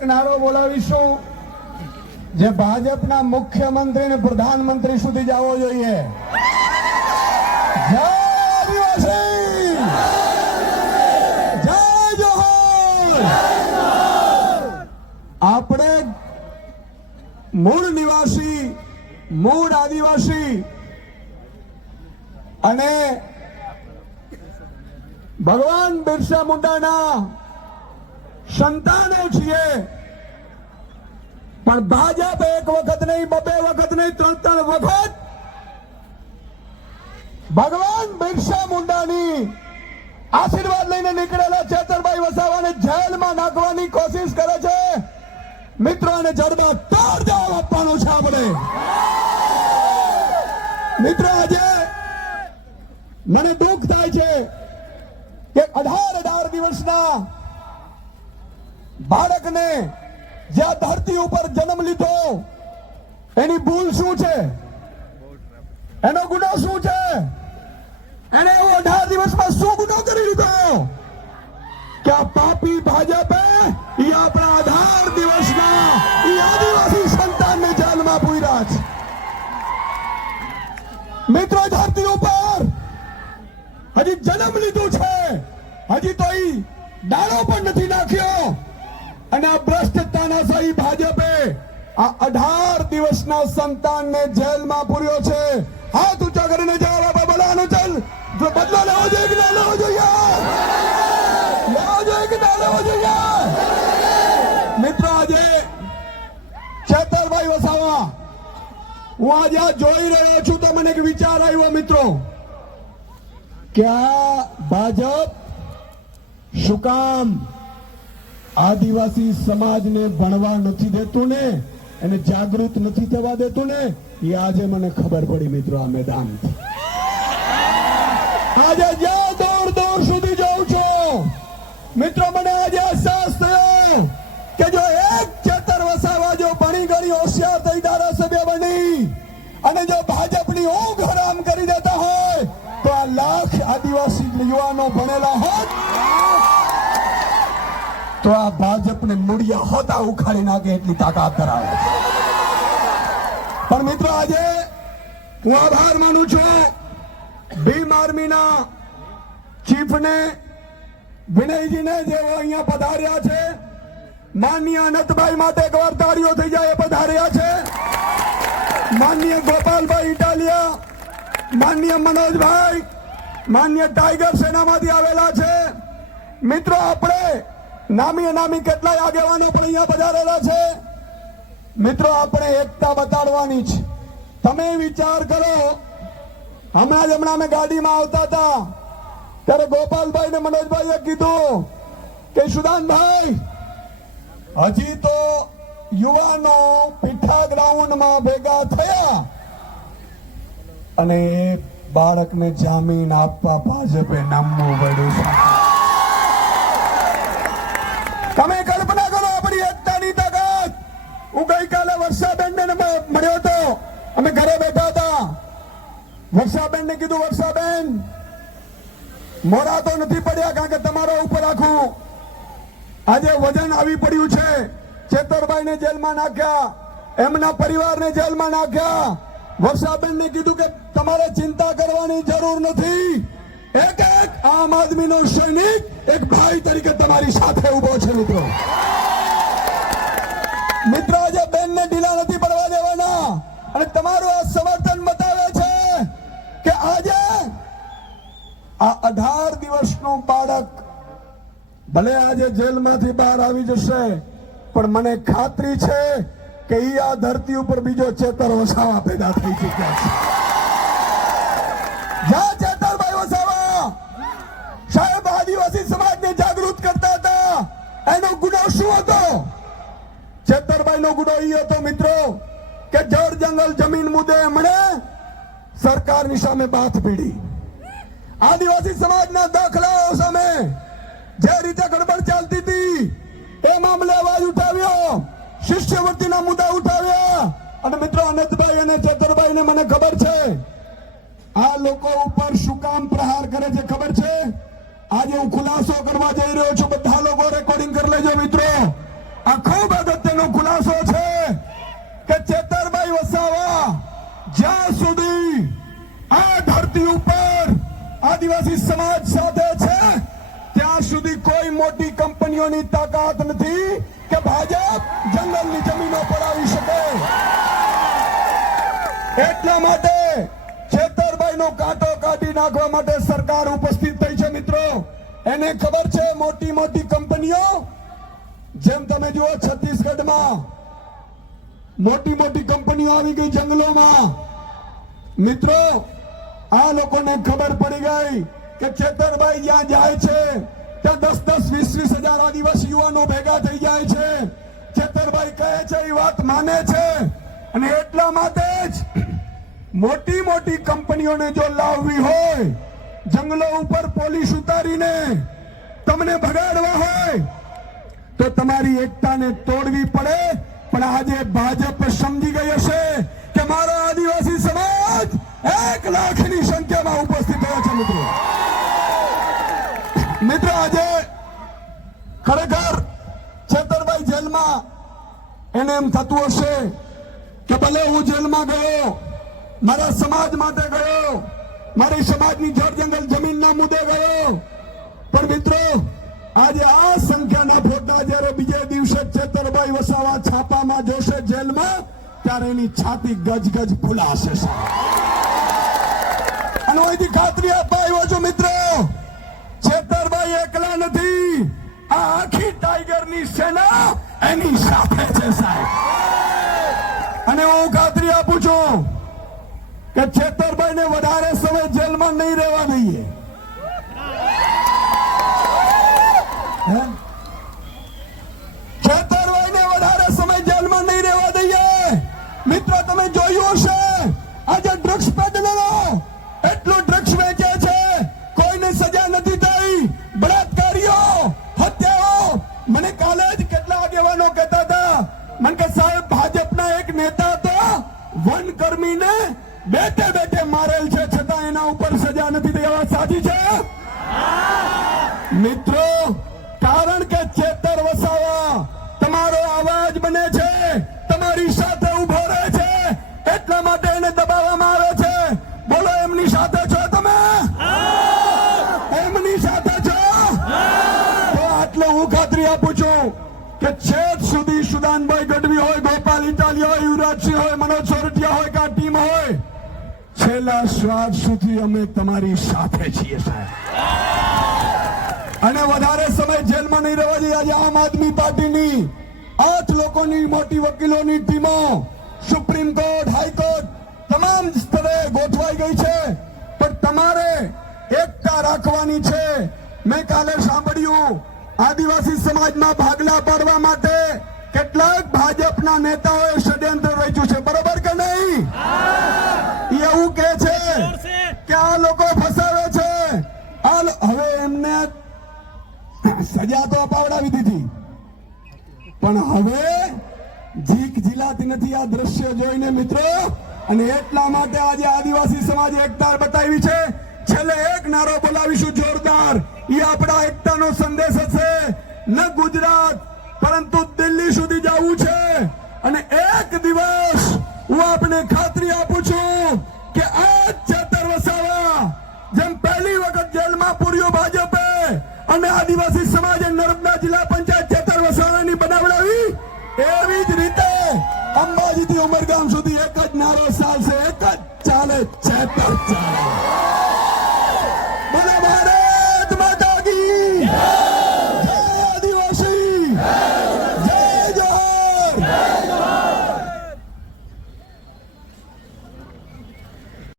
એક નારો બોલાવીશું જે ભાજપના મુખ્યમંત્રી અને પ્રધાનમંત્રી સુધી જવો જોઈએ. જય આદિવાસી, જય જોહર. આપણે મૂળ નિવાસી, મૂળ આદિવાસી અને ભગવાન બિરસા મુંડાના સંતાનો છીએ, પણ ભાજપ એક વખત નહીં, બબે વખત નહીં, ત્રણ વખત ભગવાન બિરસા મુંડાની આશીર્વાદ લઈને નીકળેલા ચેતરભાઈ વસાવાને જેલમાં નાખવાની કોશિશ કરે છે. મિત્રો, અને જડમાં તોડ જવાબ આપવાનો છે આપણે. મિત્રો, આજે મને દુઃખ થાય છે કે 18 દિવસના બાળકને જે આ ધરતી ઉપર જન્મ લીધો, એની ભૂલ શું છે? એનો ગુનો શું છે? એને એવો 18 દિવસમાં શું ગુનો કરી લીધો કે આ પાપી ભાજપે એ આપણા 18 દિવસના એ આદિવાસી સંતાનને જેલમાં પૂર્યા છે. મિત્રો, ધરતી ઉપર હજી જન્મ લીધું છે, હજી તો એ દાડો પણ નથી નાખ્યો, અને આ ભ્રષ્ટ તાનાશાહી ભાજપે આ 18 દિવસના સંતાનને જેલમાં પૂર્યો છે. હાથ ઊંચા કરીને જવાબ આપો. બોલાનો ચાલ બદલો લેવો જોઈએ કે ના લેવો જોઈએ? લેવો જોઈએ કે ના લેવો જોઈએ? મિત્રો, આજે ચેતરભાઈ વસાવા, હું આજે આ જોઈ રહ્યો છું તો મને એક વિચાર આવ્યો મિત્રો, કે આ ભાજપ શું કામ આદિવાસી સમાજને ભણવા નથી દેતું ને, એને જાગૃત નથી થવા દેતું ને, એ આજે મને ખબર પડી મિત્રો. આ મેદાનથી આજે જ્યાં દૂર દૂર સુધી જાઉં છું મિત્રો, મને આજે અહેસાસ થયો કે જો એક ચેતર વસાવા જો ભણી ગણી હોશિયાર થઈ ધારાસભ્ય બની અને જો ભાજપની ઊંઘ હરામ કરી દેતા હોય તો આ લાખ આદિવાસી યુવાનો ભણેલા હોત તો આ ભાજપને મૂળિયા હોતા ઉખાડી નાખે એટલી તાકાત ધરાવે. પણ મિત્રો, આજે હું આભાર માનું છું ભીમ આર્મીના ચીફને, વિનયજીને, જેઓ અહીંયા પધાર્યા છે. માનનીય અનંતભાઈ માટે એકવાર તાળીઓ થઈ જાય, પધાર્યા છે. માનનીય ગોપાલભાઈ ઇટાલિયા, માનનીય મનોજભાઈ, માનનીય ટાઈગર સેનામાંથી આવેલા છે. મિત્રો, આપણે નામી અનામી કેટલાય આગેવાનો પણ અહીંયા પધારેલા છે. મિત્રો, આપણે એકતા બતાડવાની છે. તમે વિચાર કરો, હમણાં અમે ગાડીમાં આવતા હતા ત્યારે ગોપાલભાઈ ને મનોજભાઈએ કીધું કે સુદાનભાઈ, હજી તો યુવાનો પીઠા ગ્રાઉન્ડમાં ભેગા થયા અને એક બાળકને જામીન આપવા ભાજપે નમવું પડ્યું છે. તમે કલ્પના કરો આપણી એકતાની તાકાત. હું ગઈકાલે વર્ષાબેન ને મળ્યો હતો, અમે ઘરે બેઠા હતા. વર્ષાબેન ને કીધું, વર્ષાબેન મોડા તો નથી પડ્યા કારણ કે તમારા ઉપર આખું આજે વજન આવી પડ્યું છે. ચેતરભાઈ ને જેલમાં નાખ્યા, એમના પરિવારને જેલમાં નાખ્યા. વર્ષાબેન ને કીધું કે તમારે ચિંતા કરવાની જરૂર નથી, એક એક આમ આદમીનો સૈનિક એક ભાઈ તરીકે તમારી સાથે ઉભો છે. મિત્રો, આજે બેનને ઢીલા નથી પડવા દેવાના, અને તમારું આ સમર્થન બતાવે છે કે આજે આ 18 દિવસનું બાળક ભલે આજે જેલમાંથી બહાર આવી જશે, પણ મને ખાતરી છે કે ઈ આ ધરતી ઉપર બીજો ચેતર વસાવા પેદા થઈ ચૂક્યા છે. જ્યાં ચેતરભાઈ વસાવા સાહેબ આદિવાસી સમાજને જાગૃત કરતા હતા, એનો ગુનો શું હતો? ચેતરભાઈ નો ગુનો એ હતો મિત્રો કે જળ જંગલ જમીન મુદ્દે એમણે સરકારની સામે બાથ પીડી. આદિવાસી સમાજના દાખલાઓ સામે જે રીતે ગડબડ ચાલતી હતી એ મામલે અવાજ ઉઠાવ્યો, શિષ્યવૃત્તિના મુદ્દા ઉઠાવ્યા. અને મિત્રો, અનંતભાઈ અને ચેતરભાઈ ને મને ખબર છે આ લોકો ઉપર શું કામ પ્રહાર કરે છે ખબર છે? આજે હું ખુલાસો કરવા જઈ રહ્યો છું, બધા લોકો રેકોર્ડિંગ કરી લેજો મિત્રો. આ ખૂબ અગત્યનો ખુલાસો છે કે ચેતરભાઈ વસાવા જ્યાં સુધી આ ધરતી ઉપર આદિવાસી સમાજ સાથે છે ત્યાં સુધી કોઈ મોટી કંપનીઓની તાકાત નથી કે ભાજપ જંગલની જમીનો પડાવી શકે. એટલા માટે ચેતરભાઈનો કાંટો કાઢી નાખવા માટે સરકાર ઉપસ્થિત થઈ છે. મિત્રો, એને ખબર છે મોટી મોટી કંપનીઓ, જેમ તમે જુઓ છત્તીસગઢમાં મોટી મોટી કંપનીઓ આવી ગઈ જંગલોમાં. મિત્રો, આ લોકોને ખબર પડી ગઈ કે ચેતરભાઈ જ્યાં જાય છે ત્યાં 10-10, 20-20 હજાર આદિવાસી યુવાનો ભેગા થઈ જાય છે. ચેતરભાઈ કહે છે એ વાત માને છે અને એટલા માટે જ મોટી મોટી કંપનીઓને જો લાવવી હોય, જંગલો ઉપર પોલીસ ઉતારીને તમને ભગાડવા હોય તો તમારી એકતાને તોડવી પડે. પણ આજે ભાજપ સમજી ગઈ હશે કે મારો આદિવાસી સમાજ 1 લાખની સંખ્યામાં ઉપસ્થિત થયો છે. મિત્રો, આજે ખરેખર ચેતરભાઈ જેલમાં એને એમ થતું હશે કે ભલે હું જેલમાં ગયો, મારા સમાજ માટે ગયો, મારી સમાજની જળ જંગલ જમીનના મુદ્દે ગયો, પણ મિત્રો આજે આ સંખ્યાના ફોટા જ્યારે બીજે દિવસે ચેતરભાઈ વસાવા છાપામાં જોશે જેલમાં, ત્યારે એની છાતી ગજ ફૂલાશે. અને અહીંથી ખાતરી આપવા આવ્યો છું મિત્રો, ચેતરભાઈ એકલા નથી, આ આખી ટાઈગરની સેના એની સાથે છે સાહેબ. અને હું ખાતરી આપું છું કે ચેતરભાઈને વધારે સમય જેલમાં નહીં રહેવા દઈએ. ચેતરભાઈને વધારે સમય જેલમાં નહીં રહેવા દઈએ. મિત્રો, તમે જોયું હશે આજે ડ્રગ્સ પેડલરો એટલું ડ્રગ્સ વેચે છે, કોઈને સજા નથી થઈ. બળાત્કારીઓ, હત્યાઓ. મને કાલે જ કેટલા આગેવાનો કહેતા હતા, મને કે સાહેબ ભાજપના એક નેતા તો વનકર્મીને બેઠે મારેલ છે, છતાં એના ઉપર સજા નથી થઈ. વાત સાચી છે મિત્રો? કારણ કે ચેતર વસાવા તમારો અવાજ બને છે, તમારી સાથે ઉભો રહે છે, એટલા માટે એને દબાવવામાં આવે છે. બોલો, એમની સાથે છો તમે? એમની સાથે છો? તો આટલે હું ખાતરી આપું છું કે છેક સુધી સુદાનભાઈ ગઢવી હોય, ગોપાલ ઇટાલી હોય, યુવરાજસિંહ હોય, મનોજ સોરઠિયા હોય કે આ ટીમ હોય, છેલ્લા શ્વાસ સુધી અમે તમારી સાથે છીએ સાહેબ. અને વધારે સમય જેલમાં નહીં રહેવા દઈએ. આજે આમ આદમી પાર્ટીની 8 લોકોની મોટી વકીલોની ટીમો સુપ્રીમ કોર્ટ, હાઈકોર્ટ તમામ સ્તરે ગોઠવાઈ ગઈ છે, પણ તમારે એકતા રાખવાની છે. મેં કાલે સાંભળ્યું આદિવાસી સમાજમાં ભાગલા પાડવા માટે કેટલાક ભાજપના નેતાઓએ ષડયંત્ર રચ્યું છે. બરોબર કે નહીં? એવું કે છે કે આ લોકો ફસાવે છે. હવે એમને સજા તો અપાવડાવી દીધી, પણ હવે જીક જીલાતી નથી આ દ્રશ્ય જોઈને મિત્રો. અને એટલા માટે આજે આદિવાસી સમાજે એકતા બતાવી છે. છેલ્લે એક નારો બોલાવીશું જોરદાર, એ આપણા એકતાનો સંદેશ હશે. ન ગુજરાત પરંતુ દિલ્હી સુધી જવું છે. અને એક દિવસ હું આપને ખાતરી આપું છું કે આ ચેતર વસાવા જેમ પહેલી વખત જેલમાં પૂર્યો ભાજપે અને આદિવાસી સમાજે નર્મદા જિલ્લા પંચાયત ચેતર વસાવાની બનાવડાવી, એવી જ રીતે અંબાજીથી ઉમરગામ સુધી એક જ નારો ચાલશે, એક જ ચાલે, ચેતર ચાલે. બોલો ભારત